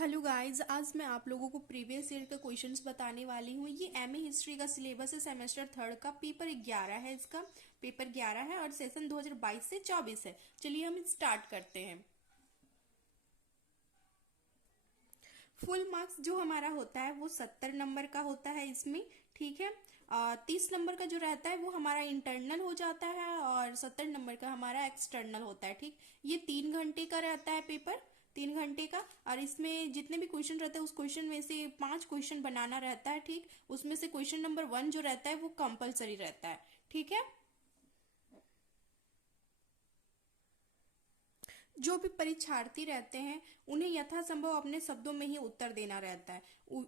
Hello guys, आज मैं आप लोगों को प्रीवियस ईयर के क्वेश्चंस बताने वाली हूँ। ये एमए हिस्ट्री का सिलेबस है, सेमेस्टर थर्ड का। पेपर 11 है, इसका पेपर 11 है और सेशन 2022 से 24 है। चलिए हम स्टार्ट करते हैं। फुल मार्क्स जो हमारा होता है वो 70 नंबर का होता है इसमें, ठीक है। 30 नंबर का जो रहता है वो हमारा इंटरनल हो जाता है और 70 नंबर का हमारा एक्सटर्नल होता है, ठीक। ये 3 घंटे का रहता है पेपर, 3 घंटे का। और इसमें जितने भी क्वेश्चन रहते हैं उस क्वेश्चन में से 5 क्वेश्चन बनाना रहता है, ठीक। उसमें से क्वेश्चन नंबर 1 जो रहता है वो कंपलसरी रहता है, ठीक है। जो भी परीक्षार्थी रहते हैं उन्हें यथासंभव अपने शब्दों में ही उत्तर देना रहता है।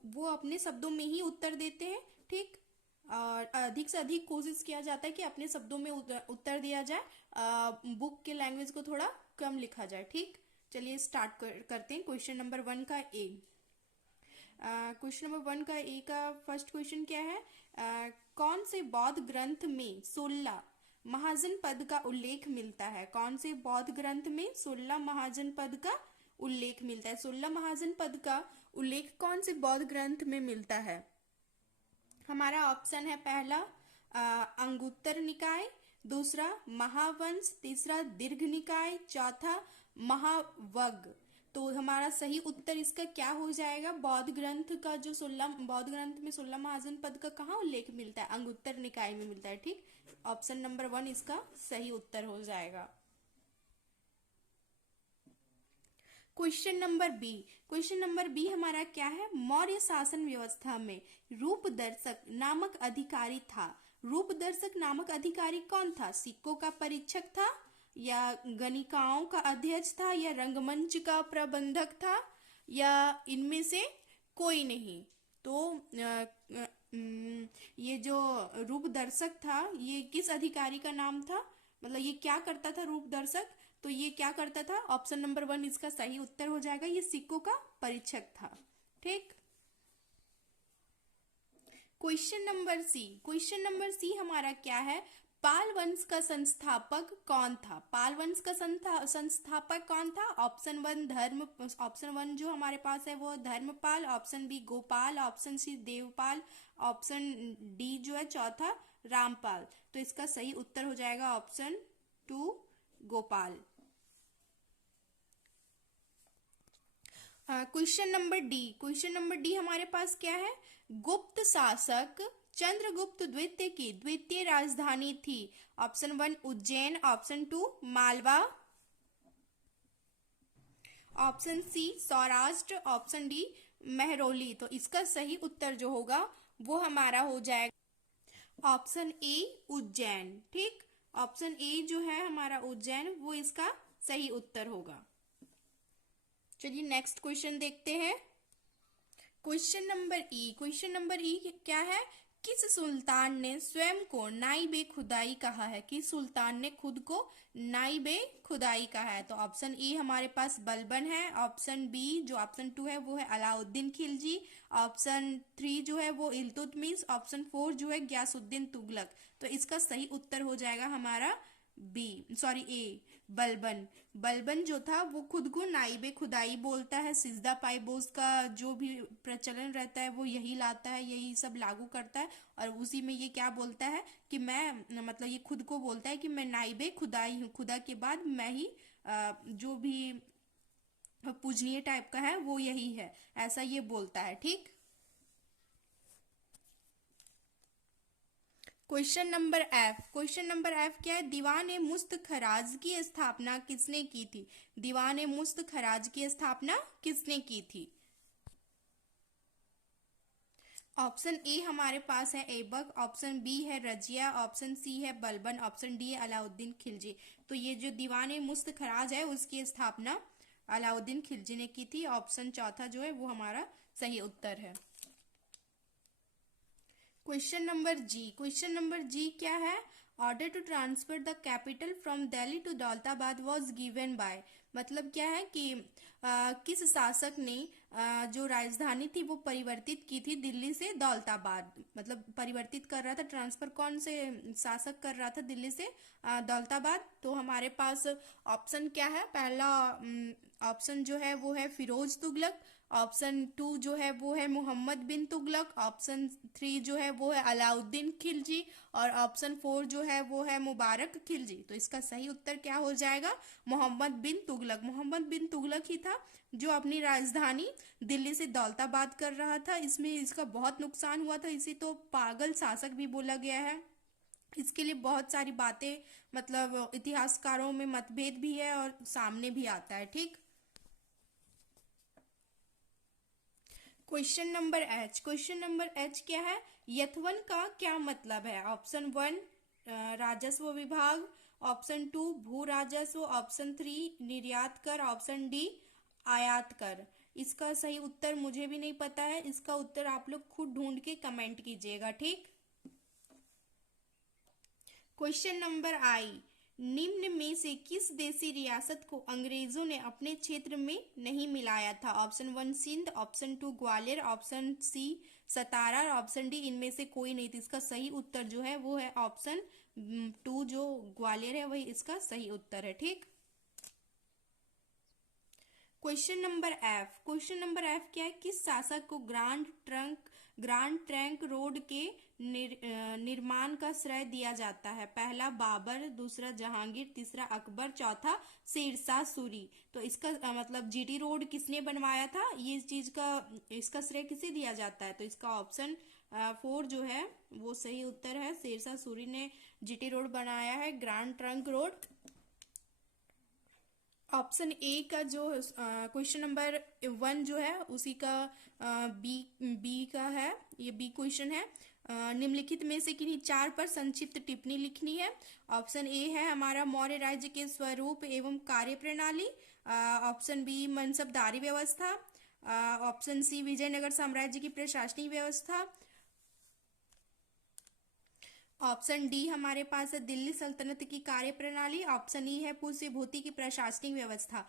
वो अपने शब्दों में ही उत्तर देते हैं, ठीक। और अधिक से अधिक कोशिश किया जाता है कि अपने शब्दों में उत्तर दिया जाए, बुक के लैंग्वेज को थोड़ा कम लिखा जाए, ठीक। चलिए स्टार्ट करते हैं। क्वेश्चन नंबर 1 का ए। क्वेश्चन नंबर 1 का ए का फर्स्ट क्वेश्चन क्या है? कौन से बौद्ध ग्रंथ में 16 महाजन पद का उल्लेख मिलता है? कौन से बौद्ध ग्रंथ में 16 महाजन पद का उल्लेख मिलता है? 16 महाजन पद का उल्लेख कौन से बौद्ध ग्रंथ में मिलता है? हमारा ऑप्शन है पहला अंगुत्तर निकाय, दूसरा महावंश, तीसरा दीर्घ निकाय, चौथा महावग। तो हमारा सही उत्तर इसका क्या हो जाएगा? बौद्ध ग्रंथ का जो 16 बौद्ध ग्रंथ में 16 महाजन पद का कहाँ उल्लेख मिलता है? अंगुत्तर निकाय में मिलता है, ठीक। ऑप्शन नंबर 1 इसका सही उत्तर हो जाएगा। Question number B. Question number B हमारा क्या है? मौर्य शासन व्यवस्था में रूपदर्शक नामक अधिकारी था। रूपदर्शक नामक अधिकारी कौन था? सिक्कों का परीक्षक था, या गणिकाओं का अध्यक्ष था, या रंगमंच का प्रबंधक था, या इनमें से कोई नहीं? तो ये जो रूपदर्शक था ये किस अधिकारी का नाम था? मतलब ये क्या करता था रूपदर्शक? तो ये क्या करता था? ऑप्शन नंबर 1 इसका सही उत्तर हो जाएगा। ये सिक्कों का परीक्षक था, ठीक। Question number C. Question number C हमारा क्या है? पाल वंश का संस्थापक कौन था? पाल वंश का संस्थापक कौन था? ऑप्शन वन जो हमारे पास है वो Dharmapal, option B Gopal, option C Devpal, option D जो है चौथा रामपाल। तो इसका सही उत्तर हो जाएगा option 2 Gopal. Question number D. Question number D हमारे पास क्या है? गुप्त शासक चंद्रगुप्त द्वितीय की द्वितीय राजधानी थी। Option 1 Ujjain, option 2 Malwa, option C Saurashtra, option D Mehrauli. तो इसका सही उत्तर जो होगा वो हमारा हो जाएगा ऑप्शन ए उज्जैन, ठीक। ऑप्शन ए जो है हमारा उज्जैन वो इसका सही उत्तर होगा। चलिए नेक्स्ट क्वेश्चन देखते हैं। क्वेश्चन नंबर ई। क्वेश्चन नंबर ई क्या है? किस सुल्तान ने स्वयं को नाइबे खुदाई कहा है? किस सुल्तान ने खुद को नाइबे खुदाई कहा है? तो ऑप्शन ए हमारे पास बलबन है, ऑप्शन बी जो ऑप्शन 2 है वो है अलाउद्दीन खिलजी, ऑप्शन 3 जो है वो इल्तुतमिश, ऑप्शन 4 जो है गयासुद्दीन तुगलक। तो इसका सही उत्तर हो जाएगा हमारा ए बलबन। बलबन जो था वो खुद को नाइबे खुदाई बोलता है। सिजदा पाइबोस का जो भी प्रचलन रहता है वो यही लाता है, यही सब लागू करता है। और उसी में ये क्या बोलता है कि मैं मतलब ये खुद को बोलता है कि मैं नाइबे खुदाई हूँ, खुदा के बाद मैं ही जो भी पूजनीय टाइप का है वो यही है, ऐसा ये बोलता है, ठीक। Question number F. Question number F क्या है? दीवान ए मुस्त खराज की स्थापना किसने की थी? दीवान ए मुस्त खराज की स्थापना किसने की थी? ऑप्शन ए हमारे पास है ऐबक, ऑप्शन बी है रजिया, ऑप्शन सी है बलबन, ऑप्शन डी है अलाउद्दीन खिलजी। तो ये जो दीवान ए मुस्त खराज है उसकी स्थापना अलाउद्दीन खिलजी ने की थी। ऑप्शन चौथा जो है वो हमारा सही उत्तर है। Question number G. Question number G क्या है? Order to transfer the capital from Delhi to Daulatabad was given by. मतलब क्या है कि किस शासक ने जो राजधानी थी वो परिवर्तित की थी दिल्ली से दौलताबाद, मतलब परिवर्तित कर रहा था, ट्रांसफर कौन से शासक कर रहा था दिल्ली से दौलताबाद। तो हमारे पास ऑप्शन क्या है, पहला ऑप्शन जो है वो है फिरोज तुगलक, ऑप्शन 2 जो है वो है मोहम्मद बिन तुगलक, ऑप्शन 3 जो है वो है अलाउद्दीन खिलजी, और ऑप्शन 4 जो है वो है मुबारक खिलजी। तो इसका सही उत्तर क्या हो जाएगा, मोहम्मद बिन तुगलक। मोहम्मद बिन तुगलक ही था जो अपनी राजधानी दिल्ली से दौलताबाद कर रहा था। इसमें इसका बहुत नुकसान हुआ था, इसी तो पागल शासक भी बोला गया है। इसके लिए बहुत सारी बातें, मतलब इतिहासकारों में मतभेद भी है और सामने भी आता है। ठीक, question number H. Question number H क्या है, यथवन का क्या मतलब है। ऑप्शन 1 राजस्व विभाग, ऑप्शन 2 भू राजस्व, ऑप्शन 3 निर्यात कर, ऑप्शन डी आयात कर। इसका सही उत्तर मुझे भी नहीं पता है, इसका उत्तर आप लोग खुद ढूंढ के कमेंट कीजिएगा। ठीक, क्वेश्चन नंबर आई, निम्न में से किस देसी रियासत को अंग्रेजों ने अपने क्षेत्र में नहीं मिलाया था। Option 1 Sindh, option 2 Gwalior, option C Satara, और ऑप्शन डी इनमें से कोई नहीं थी। इसका सही उत्तर जो है वो है ऑप्शन 2 जो ग्वालियर है, वही इसका सही उत्तर है। ठीक, question number F. Question number F क्या है, किस शासक को ग्रांड ट्रंक रोड के निर्माण का श्रेय दिया जाता है। पहला बाबर, दूसरा जहांगीर, तीसरा अकबर, चौथा शेरशाह सूरी। तो इसका मतलब जीटी रोड किसने बनवाया था, ये चीज का इसका श्रेय किसे दिया जाता है। तो इसका ऑप्शन 4 जो है वो सही उत्तर है, शेरशाह सूरी ने जीटी रोड बनाया है, grand trunk road. Option A का जो क्वेश्चन नंबर 1 जो है उसी का बी बी का है, ये बी क्वेश्चन है। निम्नलिखित में से किन्हीं 4 पर संक्षिप्त टिप्पणी लिखनी है। ऑप्शन ए है हमारा मौर्य राज्य के स्वरूप एवं कार्य प्रणाली, ऑप्शन बी मनसबदारी व्यवस्था, ऑप्शन सी विजयनगर साम्राज्य की प्रशासनिक व्यवस्था, ऑप्शन डी हमारे पास है दिल्ली सल्तनत की कार्य प्रणाली, ऑप्शन ई है पुष्यभूति की प्रशासनिक व्यवस्था।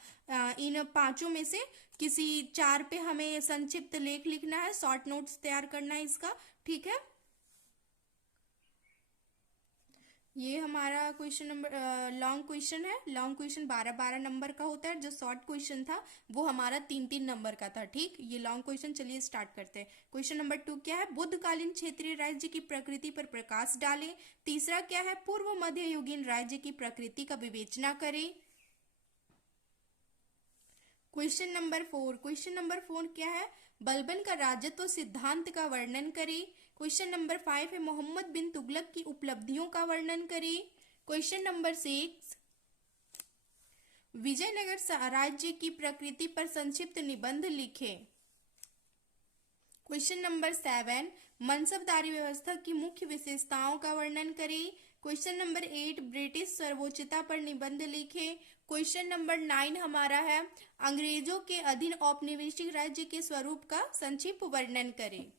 इन पांचों में से किसी 4 पे हमें संक्षिप्त लेख लिखना है, शॉर्ट नोट्स तैयार करना है इसका। ठीक है, ये हमारा क्वेश्चन नंबर लॉन्ग क्वेश्चन है। लॉन्ग क्वेश्चन 12-12 नंबर का होता है, जो शॉर्ट क्वेश्चन था वो हमारा 3-3 नंबर का था। ठीक, ये लॉन्ग क्वेश्चन, चलिए स्टार्ट करते हैं। क्वेश्चन नंबर 2 क्या है, बुद्धकालीन क्षेत्रीय राज्य की प्रकृति पर प्रकाश डालें। तीसरा क्या है, पूर्व मध्ययुगीन राज्य की प्रकृति का विवेचना करें। Question number 4। क्वेश्चन नंबर 4 क्या है, बलबन का राजत्व सिद्धांत का वर्णन करें। क्वेश्चन नंबर 5 है मोहम्मद बिन तुगलक की उपलब्धियों का वर्णन करें। क्वेश्चन नंबर 6 विजयनगर राज्य की प्रकृति पर संक्षिप्त निबंध लिखें। क्वेश्चन नंबर 7 मनसबदारी व्यवस्था की मुख्य विशेषताओं का वर्णन करें। क्वेश्चन नंबर 8 ब्रिटिश सर्वोच्चता पर निबंध लिखें। क्वेश्चन नंबर 9 हमारा है अंग्रेजों के अधीन औपनिवेशिक राज्य के स्वरूप का संक्षिप्त वर्णन करें।